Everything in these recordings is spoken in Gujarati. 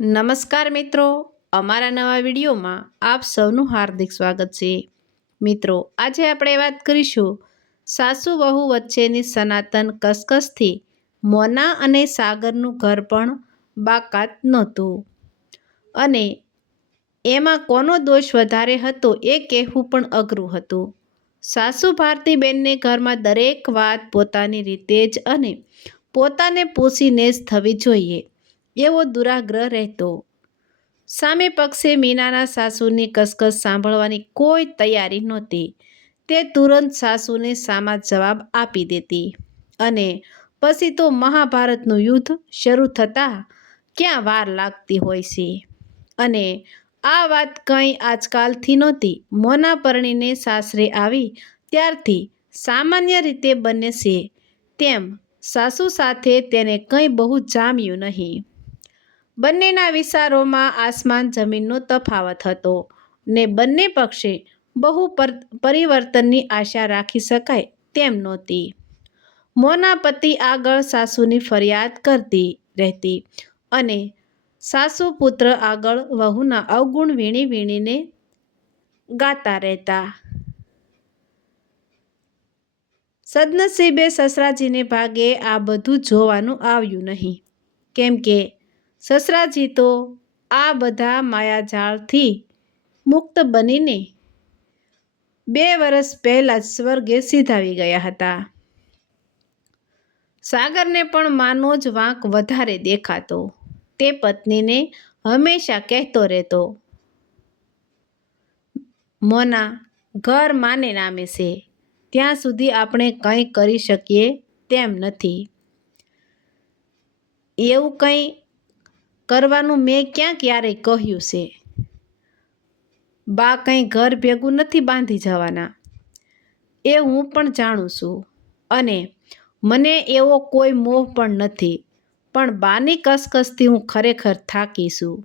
નમસ્કાર મિત્રો, અમારા નવા વિડીયોમાં આપ સૌનું હાર્દિક સ્વાગત છે. મિત્રો, આજે આપણે વાત કરીશું સાસુ વહુ વચ્ચેની સનાતન કસકસથી મોના અને સાગરનું ઘર પણ બાકાત નહોતું. અને એમાં કોનો દોષ વધારે હતો એ કહેવું પણ અઘરું હતું. સાસુ ભારતીબેનને ઘરમાં દરેક વાત પોતાની રીતે જ અને પોતાને પૂછીને જ થવી જોઈએ એવો દુરાગ્રહ રહેતો. સામે પક્ષે મીનાના સાસુની કસકસ સાંભળવાની કોઈ તૈયારી નહોતી. તે તુરંત સાસુને સામા જવાબ આપી દેતી. અને પછી તો મહાભારતનું યુદ્ધ શરૂ થતાં ક્યાં વાર લાગતી હોય છે. અને આ વાત કંઈ આજકાલથી નહોતી. મોના પરણીને સાસરે આવી ત્યારથી સામાન્ય રીતે બને છે તેમ સાસુ સાથે તેને કંઈ બહુ જામ્યું નહીં. બંનેના વિચારોમાં આસમાન જમીનનો તફાવત હતો ને બંને પક્ષે બહુ પરિવર્તનની આશા રાખી શકાય તેમ નહોતી. મોના પતિ આગળ સાસુની ફરિયાદ કરતી રહેતી અને સાસુ પુત્ર આગળ વહુના અવગુણ વીણી વીણીને ગાતા રહેતા. સદનસીબે સસરાજીને ભાગે આ બધું જોવાનું આવ્યું નહીં. કેમ કે સસરાજી તો આ બધા માયાજાળથી મુક્ત બનીને 2 વર્ષ પહેલાં જ સ્વર્ગે સિધાવી ગયા હતા. સાગરને પણ માનો જ વાંક વધારે દેખાતો. તે પત્નીને હંમેશા કહેતો રહેતો, મોના, ઘર માને નામે છે, ત્યાં સુધી આપણે કંઈ કરી શકીએ તેમ નથી. એવું કંઈ કરવાનું મેં ક્યારેય કહ્યું છે? બા કંઈ ઘર ભેગું નથી બાંધી જવાના, એ હું પણ જાણું છું. અને મને એવો કોઈ મોહ પણ નથી. પણ બાની કસકસથી હું ખરેખર થાકી છું.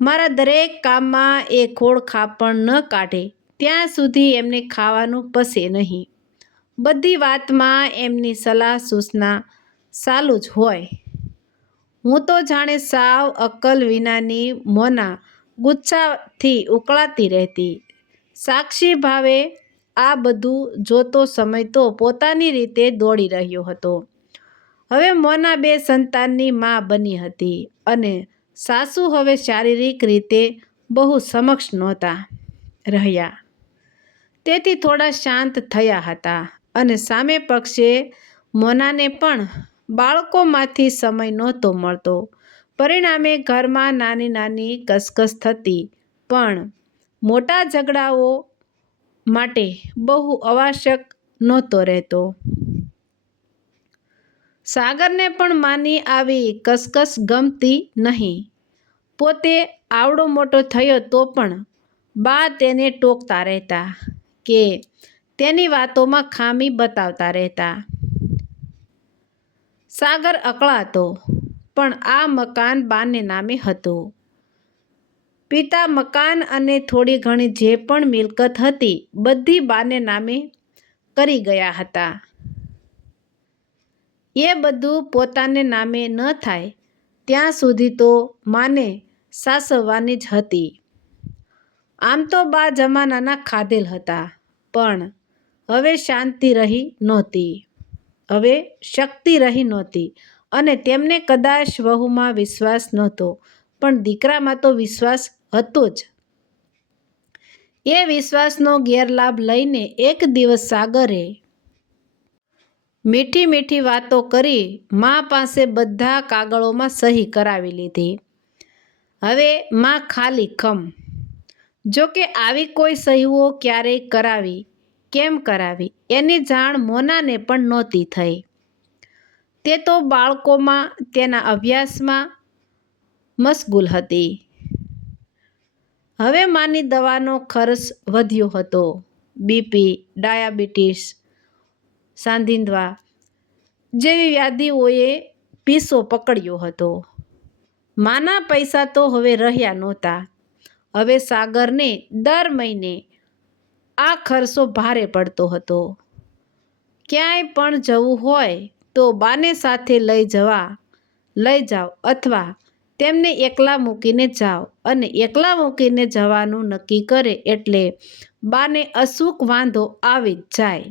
મારા દરેક કામમાં એ ખોળખાપણ ન કાઢે ત્યાં સુધી એમને ખાવાનું પચે નહીં. બધી વાતમાં એમની સલાહ સૂચના ચાલુ જ હોય. હું તો જાણે સાવ અક્કલ વિનાની મોના ગુસ્સાથી ઉકળાતી રહેતી. સાક્ષી ભાવે આ બધું જોતો સમય તો પોતાની રીતે દોડી રહ્યો હતો. હવે મોના 2 સંતાનની મા બની હતી અને સાસુ હવે શારીરિક રીતે બહુ સમક્ષ નહોતા રહ્યા. તેથી થોડા શાંત થયા હતા. અને સામે પક્ષે મોનાને પણ બાળકોમાંથી સમય નહોતો મળતો. પરિણામે ઘરમાં નાની નાની કસકસ થતી પણ મોટા ઝઘડાઓ માટે બહુ આવશ્યક નહોતો રહેતો. સાગરને પણ માની આવી કસકસ ગમતી નહીં. પોતે આવડો મોટો થયો તો પણ બા તેને ટોકતા રહેતા કે તેની વાતોમાં ખામી બતાવતા રહેતા. સાગર અકળાતો. પણ આ મકાન બાને નામે હતું. પિતા મકાન અને થોડી ઘણી જે પણ મિલકત હતી બધી બાને નામે કરી ગયા હતા. એ બધું પોતાને નામે ન થાય ત્યાં સુધી તો માને સાચવવાની જ હતી. આમ તો બા જમાનાના ખાધેલ હતા. પણ હવે શાંતિ રહી નહોતી. હવે શક્તિ રહી નહોતી. અને તેમને કદાચ વહુમાં વિશ્વાસ નહોતો પણ દીકરામાં તો વિશ્વાસ હતો જ. એ વિશ્વાસનો ગેરલાભ લઈને એક દિવસ સાગરે મીઠી મીઠી વાતો કરી મા પાસે બધા કાગળોમાં સહી કરાવી લીધી. હવે મા ખાલી ખમ. જોકે આવી કોઈ સહીઓ ક્યારેય કરાવી, કેમ કરાવી એની જાણ મોનાને પણ નહોતી થઈ. તે તો બાળકોમાં, તેના અભ્યાસમાં મશગુલ હતી. હવે માની દવાનો ખર્ચ વધ્યો હતો. બીપી, ડાયાબિટીસ, સાંધિવા જેવી વ્યાધિઓએ પીછો પકડ્યો હતો. માના પૈસા તો હવે રહ્યા નહોતા. હવે સાગરને દર મહિને આ ખર્ચો ભારે પડતો હતો. ક્યાંય પણ જવું હોય તો બાને સાથે લઈ જાઓ અથવા તેમને એકલા મૂકીને જાઓ. અને એકલા મૂકીને જવાનું નક્કી કરે એટલે બાને અસુખ વાંધો આવી જ જાય.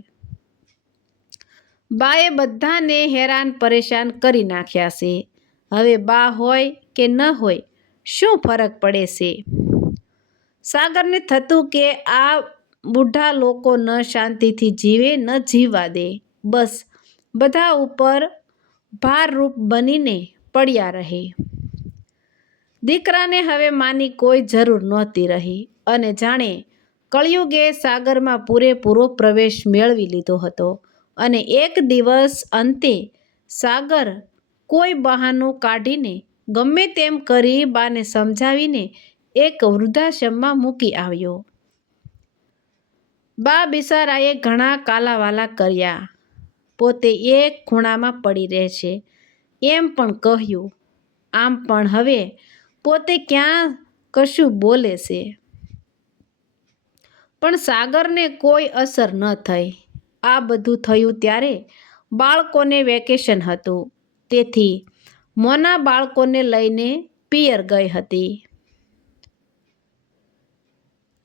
બાએ બધાને હેરાન પરેશાન કરી નાખ્યા છે. હવે બા હોય કે ન હોય, શું ફરક પડે છે? સાગરને થતું કે આ બુઢા લોકો ન શાંતિથી જીવે ન જીવવા દે, બસ બધા ઉપર ભારરૂપ બનીને પડ્યા રહે. દીકરાને હવે માની કોઈ જરૂર નહોતી રહી અને જાણે કળિયુગે સાગરમાં પૂરેપૂરો પ્રવેશ મેળવી લીધો હતો. અને એક દિવસ અંતે સાગર કોઈ બહાનું કાઢીને ગમે તેમ કરી બાને સમજાવીને એક વૃદ્ધાશ્રમમાં મૂકી આવ્યો. બા બિચારાએ ઘણા કાલાવાલા કર્યા, પોતે એક ખૂણામાં પડી રહે છે એમ પણ કહ્યું. આમ પણ હવે પોતે ક્યાં કશું બોલે છે. પણ સાગરને કોઈ અસર ન થઈ. આ બધું થયું ત્યારે બાળકોને વેકેશન હતું, તેથી મોના બાળકોને લઈને પિયર ગઈ હતી.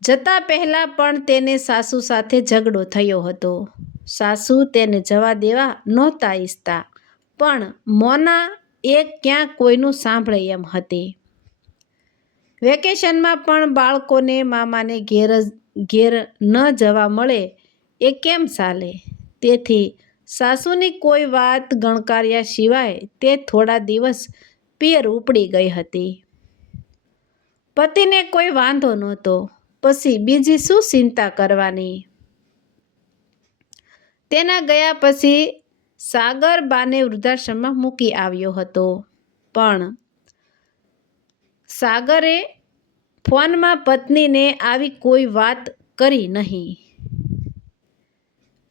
જતા પહેલાં પણ તેને સાસુ સાથે ઝઘડો થયો હતો. સાસુ તેને જવા દેવા નહોતા ઈચ્છતા, પણ મોના એક ક્યાં કોઈનું સાંભળે એમ હતી. વેકેશનમાં પણ બાળકોને મામાને ઘેર ન જવા મળે એ કેમ ચાલે? તેથી સાસુની કોઈ વાત ગણકાર્યા સિવાય તે થોડા દિવસ પિયર ઉપડી ગઈ હતી. પતિને કોઈ વાંધો નહોતો, પછી બીજી શું ચિંતા કરવાની? તેના ગયા પછી સાગર બાને વૃદ્ધાશ્રમમાં મૂકી આવ્યો હતો. પણ સાગરે ફોનમાં પત્નીને આવી કોઈ વાત કરી નહીં.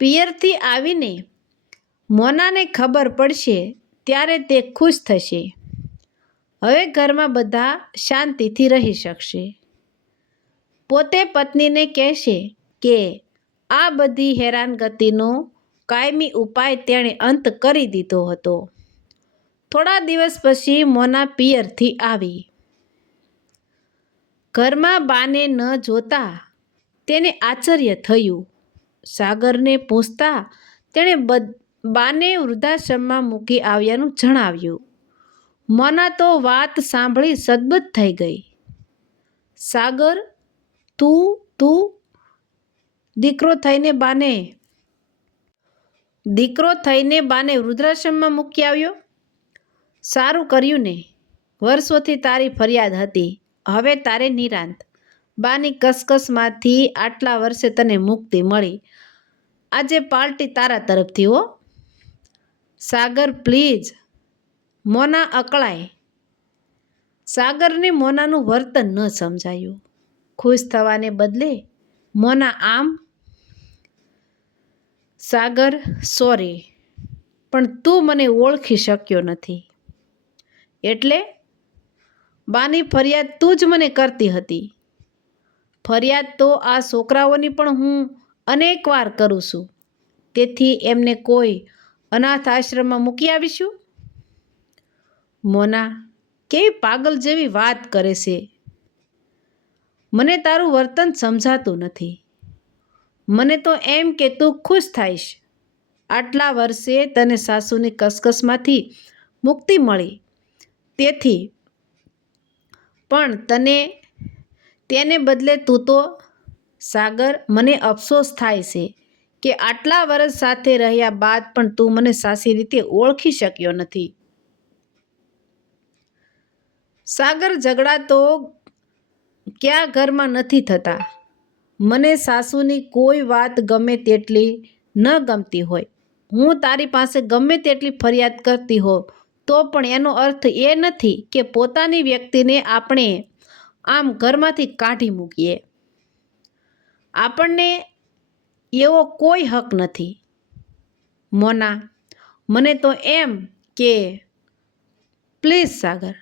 પિયરથી આવીને મોનાને ખબર પડશે ત્યારે તે ખુશ થશે. હવે ઘરમાં બધા શાંતિથી રહી શકશે. પોતે પત્નીને કહેશે કે આ બધી હેરાનગતિનો કાયમી ઉપાય તેણે અંત કરી દીધો હતો. થોડા દિવસ પછી મોના પિયરથી આવી. ઘરમાં બાને ન જોતા તેને આશ્ચર્ય થયું. સાગરને પૂછતા તેણે બાને વૃદ્ધાશ્રમમાં મૂકી આવ્યાનું જણાવ્યું. મોના તો વાત સાંભળી સદબુદ્ધ થઈ ગઈ. સાગર, તું દીકરો થઈને બાને વૃદ્ધાશ્રમમાં મૂકી આવ્યો? સારું કર્યું ને. વર્ષોથી તારી ફરિયાદ હતી, હવે તારે નિરાંત. બાની કસકસમાંથી આટલા વર્ષે તને મુક્તિ મળી. આજે પાર્ટી તારા તરફથી હો. સાગર પ્લીઝ. મોના અકળાય. સાગરને મોનાનું વર્તન ન સમજાયું. ખુશ થવાને બદલે મોના આમ. સાગર, સોરી, પણ તું મને ઓળખી શક્યો નથી. એટલે? બાની ફરિયાદ તું જ મને કરતી હતી. ફરિયાદ તો આ છોકરાઓની પણ હું અનેક વાર કરું છું. તેથી એમને કોઈ અનાથ આશ્રમમાં મૂકી આવીશું? મોના કેવી પાગલ જેવી વાત કરે છે. મને તારું વર્તન સમજાતું નથી. મને તો એમ કે તું ખુશ થાઈશ. આટલા વર્ષે તને સાસુની કસકસમાંથી મુક્તિ મળી, તેથી પણ તેને બદલે તું તો. સાગર, મને અફસોસ થાય છે કે આટલા વર્ષ સાથે રહ્યા બાદ પણ તું મને સાચી રીતે ઓળખી શક્યો નથી. સાગર, ઝઘડા તો ક્યાં ઘરમાં નથી થતા. મને સાસુની કોઈ વાત ગમે તેટલી ન ગમતી હોય, હું તારી પાસે ગમે તેટલી ફરિયાદ કરતી હોઉં, તો પણ એનો અર્થ એ નથી કે પોતાની વ્યક્તિને આપણે આમ ઘરમાંથી કાઢી મૂકીએ. આપણને એવો કોઈ હક નથી. મોના, મને તો એમ કે પ્લીઝ સાગર,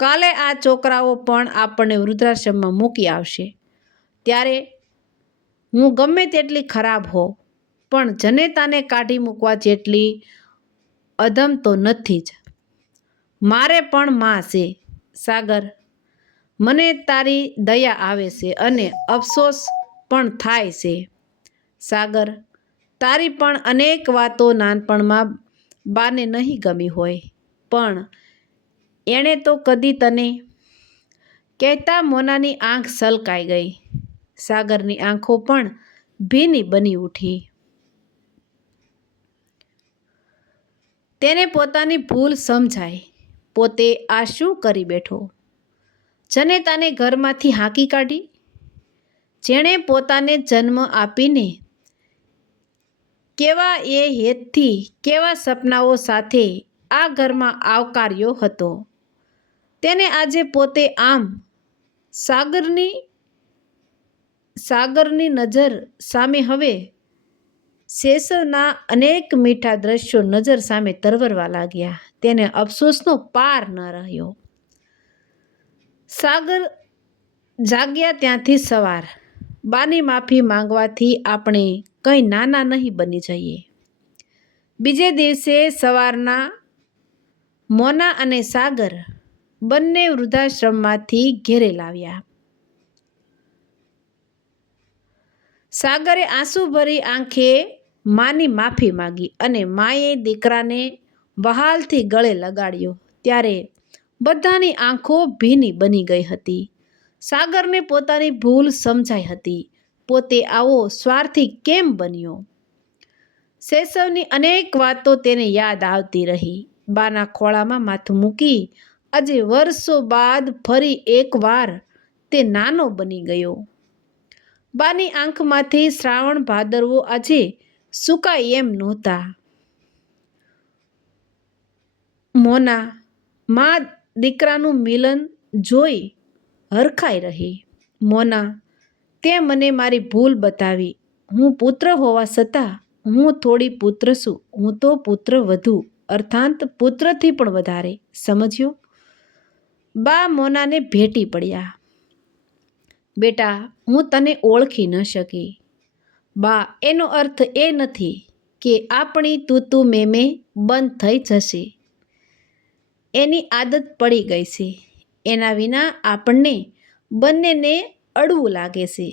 કાલે આ છોકરાઓ પણ આપણને વૃદ્ધાશ્રમમાં મૂકી આવશે. ત્યારે હું ગમે તેટલી ખરાબ હોઉં, પણ જનેતાને કાઢી મૂકવા જેટલી અધમ તો નથી જ. મારે પણ માં છે. સાગર, મને તારી દયા આવે છે અને અફસોસ પણ થાય છે. સાગર, તારી પણ અનેક વાતો નાનપણમાં બાને નહીં ગમી હોય, પણ એણે તો કદી તને. કહેતા મોનાની આંખ સલકાઈ ગઈ. સાગરની આંખો પણ ભીની બની ઉઠી. તેને પોતાની ભૂલ સમજાય. પોતે આ શું કરી બેઠો? જનેતાને ઘરમાંથી હાંકી કાઢી. જેણે પોતાને જન્મ આપીને કેવા એ હેતથી, કેવા સપનાઓ સાથે આ ઘરમાં આવકાર્યો હતો, તેને આજે પોતે આમ સાગરની નજર સામે હવે શેષવના અનેક મીઠા દ્રશ્યો નજર સામે તરવરવા લાગ્યા. તેને અફસોસનો પાર ન રહ્યો. સાગર જાગ્યા ત્યાંથી સવાર. બાની માફી માંગવાથી આપણે કંઈ નાના નહીં બની જઈએ. બીજે દિવસે સવારના મોના અને સાગર બંને વૃદ્ધાશ્રમમાંથી ઘેરે લાવ્યા. સાગરે આંસુભરી આંખે માની માફી માંગી અને માએ દીકરાને વહાલથી ગળે લગાડ્યો. ત્યારે બધાની આંખો ભીની બની ગઈ હતી. સાગરને પોતાની ભૂલ સમજાઈ હતી. પોતે આવો સ્વાર્થી કેમ બન્યો? શૈશવની અનેક વાતો તેને યાદ આવતી રહી. બાના ખોળામાં માથું મૂકી આજે વર્ષો બાદ ફરી એકવાર તે નાનો બની ગયો. બાની આંખમાંથી શ્રાવણ ભાદરવો આજે સુકાય એમ નહોતા. મોના મા દીકરાનું મિલન જોઈ હરખાઈ રહી. મોના, તે મને મારી ભૂલ બતાવી. હું પુત્ર હોવા છતાં હું થોડી પુત્ર છું. હું તો પુત્ર વધુ, અર્થાત પુત્રથી પણ વધારે, સમજ્યો? બા મોનાને ભેટી પડ્યા. બેટા, હું તને ઓળખી ન શકી. બા, એનો અર્થ એ નથી કે આપણી તું મેમે બંધ થઈ જશે. એની આદત પડી ગઈ છે. એના વિના આપણને બંનેને અડવું લાગે છે.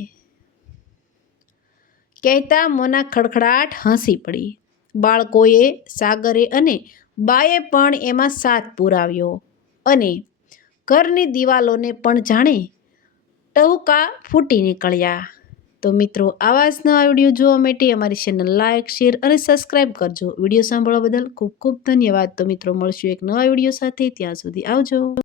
કહેતા મોના ખડખડાટ હસી પડી. બાળકોએ, સાગરે અને બાએ પણ એમાં સાથ પુરાવ્યો અને ઘરની દિવાલોને પણ જાણે ટહુકા ફૂટી નીકળ્યા. તો મિત્રો, આવા જ નવા વિડીયો જોવા માટે અમારી ચેનલ લાઇક, શેર અને સબસ્ક્રાઈબ કરજો. વિડીયો સાંભળવા બદલ ખૂબ ખૂબ ધન્યવાદ. તો મિત્રો, મળશું એક નવા વિડીયો સાથે. ત્યાં સુધી આવજો.